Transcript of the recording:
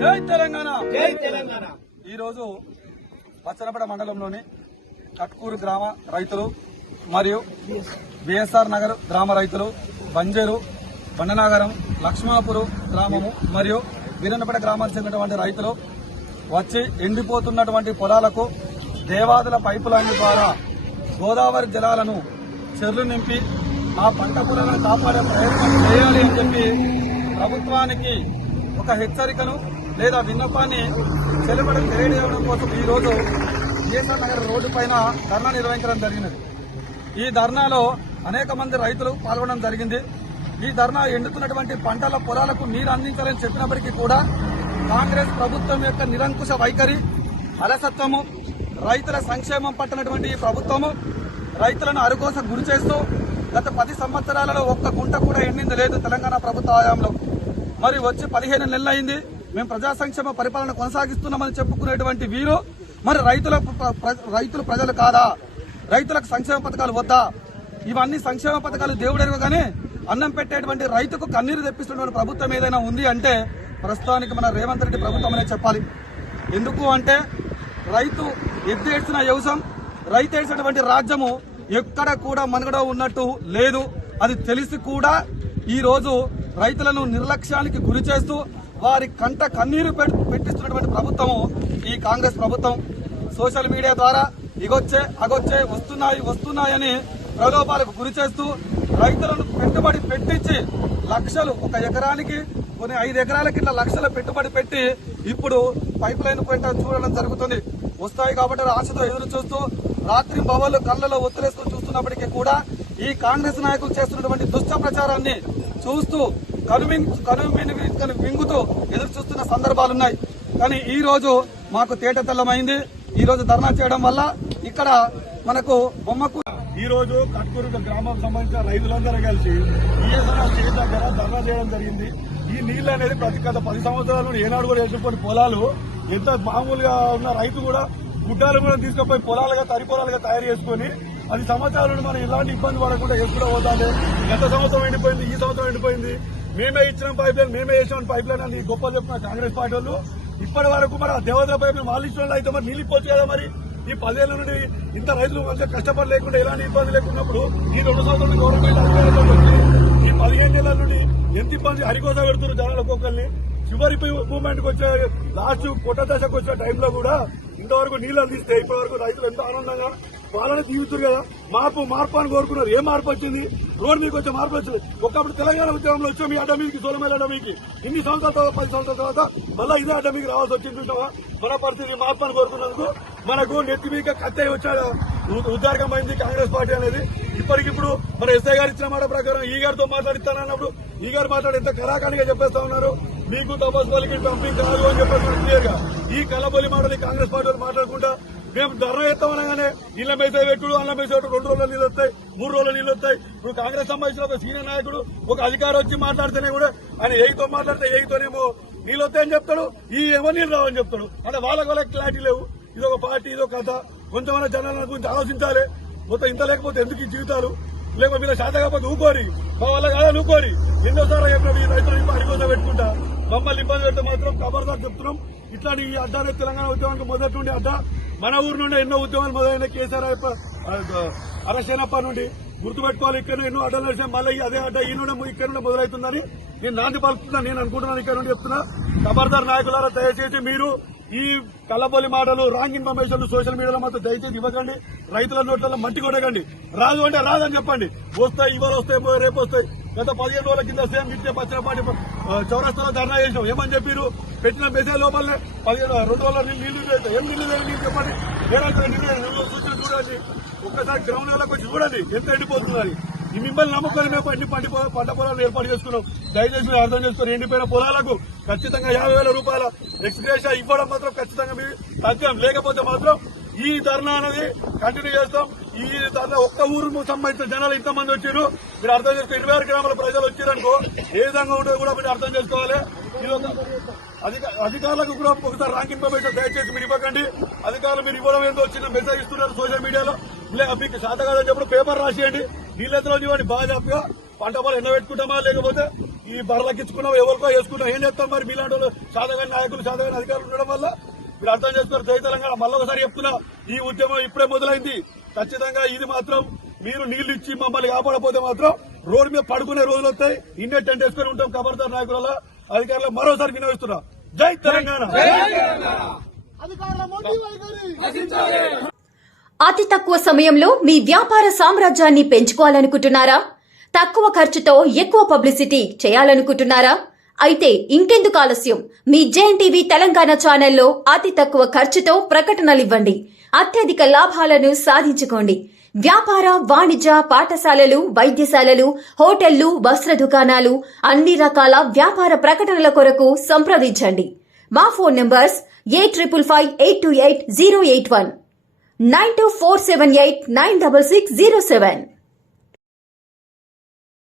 జై తెలంగాణ, జై తెలంగాణ. ఈ రోజు బచ్చనపేట మండలంలోని కట్కూరు గ్రామ రైతులు మరియు బిఎస్ఆర్ నగర్ గ్రామ రైతులు, బంజేరు, బండనాగరం, లక్ష్మాపురం గ్రామము మరియు వీరన్నపేట గ్రామానికి చెందినటువంటి రైతులు వచ్చి ఎండిపోతున్నటువంటి పొలాలకు దేవాదుల పైపు లైన్ ద్వారా గోదావరి జలాలను చెర్లు నింపి ఆ పంట పొలాలను కాపాడే ప్రయత్నం చేయాలి అని చెప్పి ప్రభుత్వానికి ఒక హెచ్చరికను లేదా విన్నపాన్ని చెలుబడి తెలియజేయడం కోసం ఈ రోజు బిఎస్ఆర్ నగర్ రోడ్డు పైన ధర్నా నిర్వహించడం జరిగినది. ఈ ధర్నాలో అనేక మంది రైతులు పాల్గొనడం జరిగింది. ఈ ధర్నా ఎండుతున్నటువంటి పంటల పొలాలకు నీరు అందించాలని చెప్పినప్పటికీ కూడా కాంగ్రెస్ ప్రభుత్వం యొక్క నిరంకుశ వైఖరి, అలసత్వము, రైతుల సంక్షేమం పట్టినటువంటి ఈ ప్రభుత్వము రైతులను అరుకోస గురి చేస్తూ గత 10 సంవత్సరాలలో ఒక్క గుంట కూడా ఎండింది లేదు తెలంగాణ ప్రభుత్వ హయాంలో. మరి వచ్చి 15 నెలలు అయింది. మేము ప్రజా సంక్షేమ పరిపాలన కొనసాగిస్తున్నామని చెప్పుకునేటువంటి వీరు మరి రైతులు ప్రజలు కాదా? రైతులకు సంక్షేమ పథకాలు వద్దా? ఇవన్నీ సంక్షేమ పథకాలు దేవుడెరుగగానే అన్నం పెట్టేటువంటి రైతుకు కన్నీరు తెప్పిస్తున్నటువంటి ప్రభుత్వం ఏదైనా ఉంది అంటే ప్రస్తుతానికి మన రేవంత్ రెడ్డి ప్రభుత్వం అనే చెప్పాలి. ఎందుకు అంటే రైతు ఎద్దేడ్చిన వ్యవసాయం, రైతు ఏడ్చినటువంటి రాజ్యము ఎక్కడ కూడా మనుగడ ఉన్నట్టు లేదు. అది తెలిసి కూడా ఈ రోజు రైతులను నిర్లక్ష్యానికి గురి చేస్తూ వారి కంట కన్నీరు పెట్టిస్తున్నటువంటి ప్రభుత్వము ఈ కాంగ్రెస్ ప్రభుత్వం. సోషల్ మీడియా ద్వారా ఇగొచ్చే అగొచ్చే వస్తున్నాయని ప్రలోభాలకు గురి చేస్తూ రైతులను పెట్టుబడి పెట్టించి లక్షలు, ఒక ఎకరానికి కొన్ని 5 ఎకరాలకి ఇట్లా లక్షల పెట్టుబడి పెట్టి ఇప్పుడు పైప్ లైన్ పెంట చూడడం జరుగుతుంది. వస్తాయి కాబట్టి ఆశతో ఎదురు చూస్తూ రాత్రి భవన్లు కళ్ళలో ఒత్తిలేస్తూ చూస్తున్నప్పటికీ కూడా ఈ కాంగ్రెస్ నాయకులు చేస్తున్నటువంటి దుష్ట ప్రచారాన్ని చూస్తూ వింగుతూ ఎదురు చూస్తున్న సందర్భాలున్నాయి. కానీ ఈ రోజు మాకు తేట తెల్లమైంది. ఈ రోజు ధర్నా చేయడం వల్ల ఇక్కడ మనకు బొమ్మకు ఈ రోజు కట్కూరు గ్రామం సంబంధించిన రైతులందరూ కలిసి ఈఎస్ఆర్ స్టేజ్ దగ్గర ధర్నా చేయడం జరిగింది. ఈ నీళ్లు అనేది గత 10 సంవత్సరాల నుండి ఏనాడు కూడా వేసుకుని పొలాలు ఎంత మామూలుగా ఉన్న రైతు కూడా గుడ్డాలు కూడా తీసుకుపోయి పొలాలుగా తరి పొలాలుగా తయారు చేసుకుని 10 సంవత్సరాల నుండి మనం ఇలాంటి ఇబ్బంది పడకుండా ఎప్పుడు పోతాండి. గత సంవత్సరం ఎండిపోయింది, ఈ సంవత్సరం ఎండిపోయింది. మేమే ఇచ్చిన పైప్ లైన్, మేమే వేసిన పైప్ లైన్ అని గొప్ప చెప్తున్న కాంగ్రెస్ పార్టీ వాళ్ళు ఇప్పటి వరకు మరి ఆ దేవతల పైప్ లైన్ వాళ్ళు ఇచ్చిన అయితే మరి నీళ్ళు ఇప్పొచ్చు కదా. మరి ఈ 10 ఏళ్ల నుండి ఇంత రైతులు మంచిగా కష్టపడి లేకుండా ఎలాంటి ఇబ్బంది లేకున్నప్పుడు ఈ 2 సంవత్సరాలు గవర్నమెంట్ అధికారంలోకి వచ్చి ఈ 15 ఏళ్ల నుండి ఎంత ఇబ్బంది హరికోస పెడుతున్నారు జనాలు ఒక్కొక్కరిని. చివరి మూవ్మెంట్ కి వచ్చే లాస్ట్ పొట్ట దశకు వచ్చే టైంలో కూడా ఇంతవరకు నీళ్లు అందిస్తే ఇప్పటి వరకు రైతులు ఎంతో ఆనందంగా వాళ్ళని తీరుతున్నారు కదా. మార్పు అని కోరుకున్నారు. ఏం మార్పు వచ్చింది? రోడ్డు మీకు వచ్చే మార్పు వచ్చింది. ఒకప్పుడు తెలంగాణ ఉద్యమంలో వచ్చే మీ అడ్డ మీదకి సోలమేల అడ్డ మీకి ఇన్ని సంవత్సరాల తర్వాత 10 సంవత్సరాల తర్వాత మళ్ళీ ఇదే అడ్డ మీకు రావాల్సి వచ్చింది. మన పరిస్థితి మార్పు అని కోరుకున్నందుకు మనకు నెత్తి మీద కత్తి వచ్చాడు ఉద్దారకమైంది కాంగ్రెస్ పార్టీ అనేది. ఇప్పటికిప్పుడు మన ఎస్ఐ గారు ఇచ్చిన మాట ప్రకారం ఈ గారితో మాట్లాడిస్తానన్నప్పుడు ఈ గారు మాట్లాడి ఎంత కళాకానిగా చెప్పేస్తా ఉన్నారు. మీకు తపస్సులకి పంపింగ్ కాదు అని చెప్పేసి క్లియర్ గా ఈ కళ్ళబొలి మాటలు కాంగ్రెస్ పార్టీ వాళ్ళు మాట్లాడుకుంటా మేము ధర్నా ఎత్తామనగానే ఇళ్ల మేసే పెట్టుడు, అల్ల మేసే 2 రోజుల నీళ్ళు వస్తాయి, 3 రోజుల నీళ్ళు వస్తాయి. ఇప్పుడు కాంగ్రెస్ సంబంధించిన ఒక సీనియర్ నాయకుడు ఒక అధికారి వచ్చి మాట్లాడితేనే కూడా ఆయన ఏయితో మాట్లాడితే ఏయితోనేమో నీళ్ళు వస్తాయని చెప్తాడు, ఈ ఏమో నీళ్ళు రావని చెప్తాడు. అంటే వాళ్ళకి క్లారిటీ లేవు. ఇదొక పార్టీ, ఇదో కథ. కొంచెమైనా జనాల గురించి ఆలోచించాలి. మొత్తం ఇంత లేకపోతే ఎందుకు ఈ జీవితాలు? లేకపోతే వీళ్ళ శాత కాకపోతే ఊకోరి, మా వల్ల కాదా ఊకోరి. ఎన్నోసార్లు చెప్పినప్పుడు ఈ రైతులు అడిగోసా పెట్టుకుంటా మమ్మల్ని ఇబ్బంది పెడితే మాత్రం ఖబర్దార్ చెప్తున్నాం. ఇట్లాంటి ఈ అడ్డానే తెలంగాణ ఉద్యమానికి మొదటి నుండి అడ్డా మన ఊరు నుండి ఎన్నో ఉద్యమాలు మొదలైన కేసీఆర్ అరసేనప్ప నుండి గుర్తుపెట్టుకోవాలి. ఇక్కడ ఎన్నో అడ్డాలు నడిచాం. మళ్ళీ అదే అడ్డ ఈ నుండి ఇక్కడ నుండి మొదలవుతుందని నేను నాంది పలుకుతున్నా. నేను అనుకుంటున్నాను ఇక్కడ నుండి చెప్తున్నా. ఖబర్దార్ నాయకులారా, దయచేసి మీరు ఈ కళ్ళబొలి మాటలు, రాంగ్ ఇన్ఫర్మేషన్ సోషల్ మీడియాలో మాత్రం దయచేసి ఇవ్వకండి. రైతుల నోట్లలో మట్టి కొట్టకండి. రాదు అంటే రాదని చెప్పండి. వస్తాయి, ఇవాళ వస్తాయి, రేపు వస్తాయి. గత 15 రోజుల కింద సేమ్ ఇచ్చే పచ్చినపాటి చౌరస్తాలో ధర్నా చేసినాం. ఏమని చెప్పారు? పెట్టిన మెసేజ్ లోపలనే 2 రోజుల నీళ్లు ఏం నీళ్లు నీళ్ళు చెప్పండి. నీళ్ళు సూచన చూడండి. ఒక్కసారి గ్రౌండ్ లెవెల్కి వచ్చి చూడండి ఎంత ఎండిపోతున్నది. ఈ మిమ్మల్ని నమ్ముకొని మేము అన్ని పంట పొలాలు ఏర్పాటు చేసుకున్నాం. దయచేసి మీరు అర్థం చేసుకుని ఎండిపోయిన పొలాలకు ఖచ్చితంగా 50,000 రూపాయల ఎక్స్గ్రేషియా ఇవ్వడం మాత్రం ఖచ్చితంగా మీరు తగ్గం. లేకపోతే మాత్రం ఈ ధర్నా అనేది కంటిన్యూ చేస్తాం. ఈ ధర్నా ఒక్క ఊరు సంబంధించిన జనాలు ఇంతమంది వచ్చారు. మీరు అర్థం చేసుకో. 26 గ్రామాల ప్రజలు వచ్చారనుకో ఏ విధంగా ఉంటుందో కూడా మీరు అర్థం చేసుకోవాలి. అధికారులకు కూడా ఒకసారి రాంగ్ ఇన్ఫర్మేషన్ దయచేసి మీరు ఇవ్వకండి. అధికారులు మీరు ఇవ్వడం ఏందో వచ్చిన మెసేజ్ ఇస్తున్నారు సోషల్ మీడియాలో. మీకు శాత కాదని చెప్పడం పేపర్ రాసేయండి. నీళ్ళెత్తలో చూడండి. బాగా పంట పొలం ఎండబెట్టుకుంటామా లేకపోతే ఈ బర్రెలకు ఇచ్చుకున్నాం, ఎవరికో వేసుకున్నాం, ఏం చేస్తాం మరి? మీలాంటి వాళ్ళు సాధారణ నాయకులు, సాధారణ అధికారులు ఉండడం వల్ల మీరు అర్థం చేసుకున్నారు. జై తెలంగాణ. మళ్ళీ ఒకసారి చెప్తున్నా, ఈ ఉద్యమం ఇప్పుడే మొదలైంది. ఖచ్చితంగా ఇది మాత్రం మీరు నీళ్లు ఇచ్చి మమ్మల్ని కాపాడపోతే మాత్రం రోడ్డు మీద పడుకునే రోజులు వస్తాయి. ఇన్నే టెంట్ వేసుకుని ఉంటాం. ఖబర్దార్ నాయకుల అధికారులు మరోసారి వినియోగిస్తున్నా. జై తెలంగాణ. అతి తక్కువ సమయంలో మీ వ్యాపార సామ్రాజ్యాన్ని పెంచుకోవాలనుకుంటున్నారా? తక్కువ ఖర్చుతో ఎక్కువ పబ్లిసిటీ చేయాలనుకుంటున్నారా? అయితే ఇంకెందుకు ఆలస్యం? మీ జేఎన్టీవీ తెలంగాణ ఛానల్లో అతి తక్కువ ఖర్చుతో ప్రకటనలివ్వండి. అత్యధిక లాభాలను సాధించుకోండి. వ్యాపార, వాణిజ్య, పాఠశాలలు, వైద్యశాలలు, హోటళ్లు, వస్త్ర దుకాణాలు, అన్ని రకాల వ్యాపార ప్రకటనల కొరకు సంప్రదించండి. మా ఫోన్ నంబర్స్ 8558280881 9247896607.